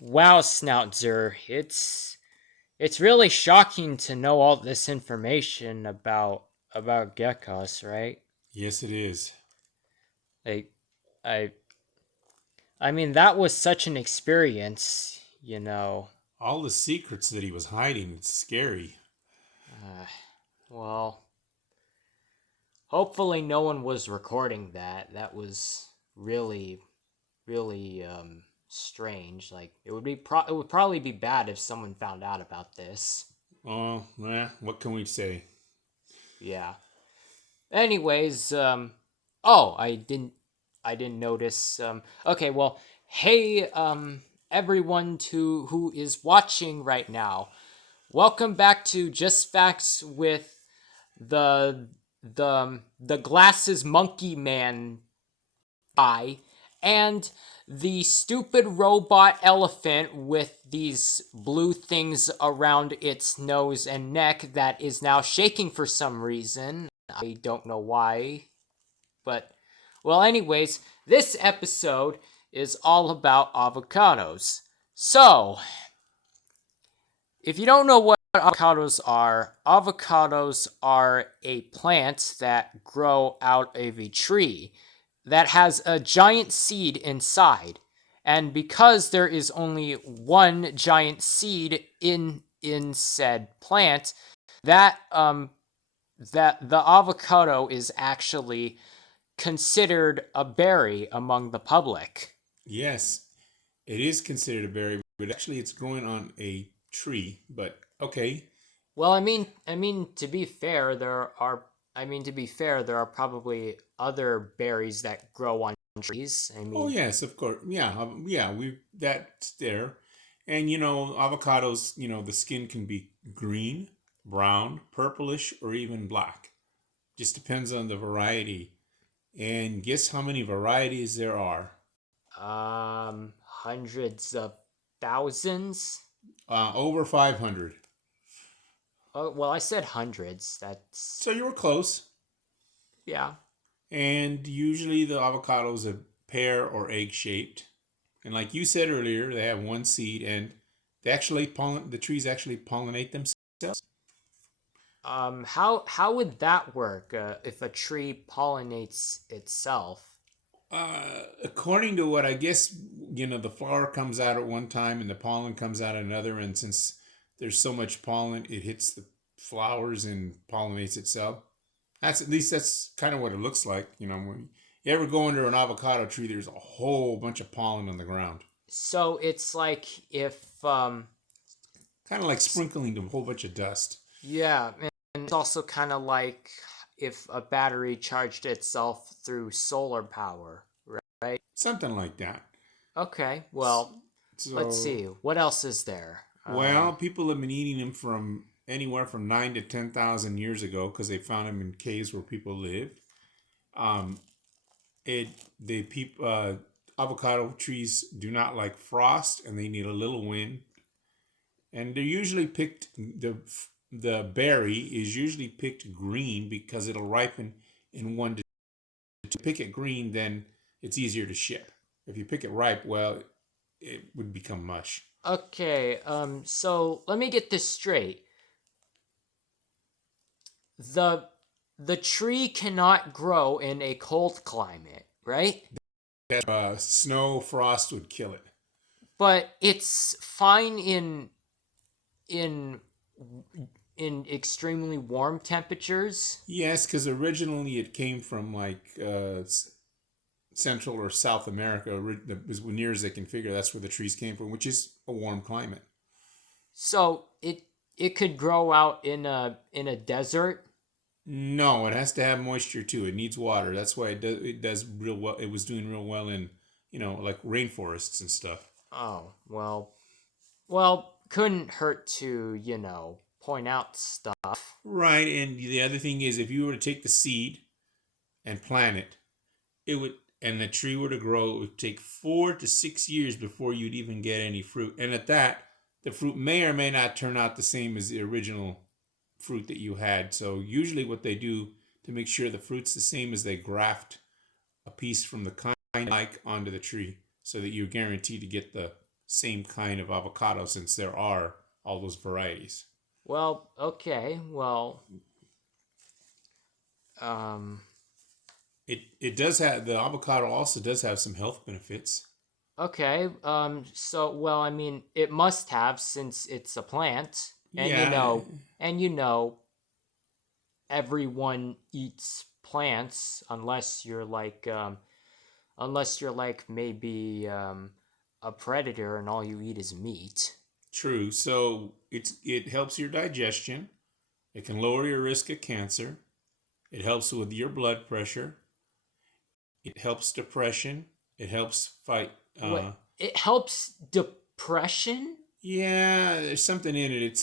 Wow, Snoutzer, it's really shocking to know all this information about geckos, right? Yes, it is. Like, I I mean that was such an experience. All the secrets that he was hiding, it's scary. Uh, well, hopefully no one was recording that. That was really strange. Like it would probably be bad if someone found out about this. Oh, what can we say? Yeah. Anyways, oh, I didn't notice. Okay, well, hey, everyone to who is watching right now. Welcome back to Just Facts with the the glasses monkey man guy and the stupid robot elephant with these blue things around its nose and neck that is now shaking for some reason. I don't know why, but well, anyways, this episode is all about avocados. So, if you don't know what avocados are a plant that grow out of a tree that has a giant seed inside. And because there is only one giant seed in said plant, that that the avocado is actually considered a berry among the public. Yes, it is considered a berry, but actually it's growing on a tree. But okay. Well, I mean to be fair, there are probably other berries that grow on trees. I Oh mean, yes, of course. Yeah, yeah. We that's there, and avocados. The skin can be green, brown, purplish, or even black. Just depends on the variety. And guess how many varieties there are? hundreds of thousands. Over 500. Oh, well, I said hundreds. So That's you were close. yeah. And usually the avocados are pear or egg shaped. And like you said earlier, they have one seed, and the trees actually pollinate themselves. How would that work if a tree pollinates itself? According to what I guess, the flower comes out at one time and the pollen comes out at another. And since there's so much pollen, it hits the flowers and pollinates itself. That's kind of what it looks like. When you ever go under an avocado tree, there's a whole bunch of pollen on the ground, So it's like if kind of like sprinkling a whole bunch of dust. yeah, and it's also kind of like if a battery charged itself through solar power, right? Something like that. Okay, well, let's So, see. What else is there? well, people have been eating them from anywhere from 9 to 10,000 years ago because they found them in caves where people lived. Um, it the peop Avocado trees do not like frost and they need a little wind, and they're usually picked. The berry is usually picked green because it'll ripen in 1 to 2. Pick it green, then it's easier to ship. If you pick it ripe, well, it would become mush. Okay, so let me get this straight. The the tree cannot grow in a cold climate, right? That snow frost would kill it. But it's fine in in extremely warm temperatures. Yes, because originally it came from like Central or South America, as near as they can figure. That's where the trees came from, which is a warm climate. So it could grow out in a desert. No, it has to have moisture too. It needs water. That's why it does real well. It was doing real well in like rainforests and stuff. Oh, well, couldn't hurt to, point out stuff. Right, and the other thing is, if you were to take the seed and plant it, it would, and the tree were to grow, it would take 4 to 6 years before you'd even get any fruit. And at that, the fruit may or may not turn out the same as the original fruit that you had. So usually, what they do to make sure the fruit's the same is they graft a piece from the kind like onto the tree, so that you're guaranteed to get the same kind of avocado since there are all those varieties. Well, okay. Well, um, It does have the avocado also does have some health benefits. okay. So, well, I mean, it must have since it's a plant, Yeah, and you know, everyone eats plants unless you're like maybe a predator and all you eat is meat. true. So it helps your digestion. It can lower your risk of cancer. It helps with your blood pressure. It helps depression. It helps fight. What it helps depression? Yeah, there's something in it. It's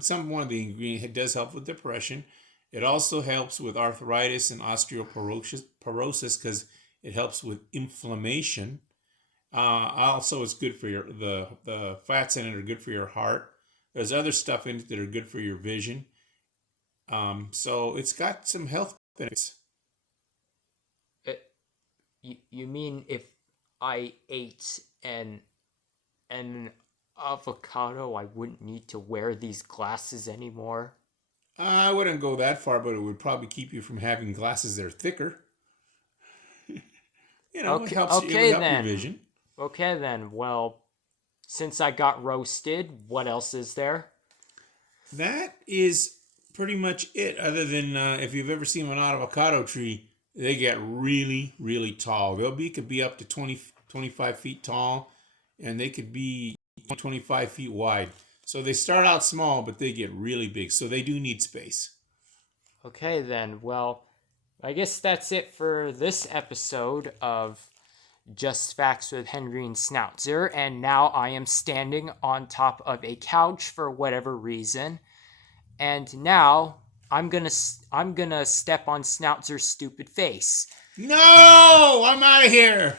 some one of the ingredients. It does help with depression. It also helps with arthritis and osteoporosis because it helps with inflammation. Also, it's good for the fats in it are good for your heart. There's other stuff in it that are good for your vision. So it's got some health benefits. It, you mean if I ate an avocado, I wouldn't need to wear these glasses anymore? I wouldn't go that far, but it would probably keep you from having glasses that are thicker. It Okay, helps. It would okay help your then. vision. Okay then. Well, since I got roasted, what else is there? That is pretty much it. Other than if you've ever seen an avocado tree, they get really, really tall. Could be up to 20, 25 feet tall, and they could be 25 feet wide. So they start out small, but they get really big. So they do need space. Okay then. Well, I guess that's it for this episode of Just Facts with Henry and Snoutzer. And now I am standing on top of a couch for whatever reason. And now I'm gonna step on Snoutzer's stupid face. No, I'm out of here.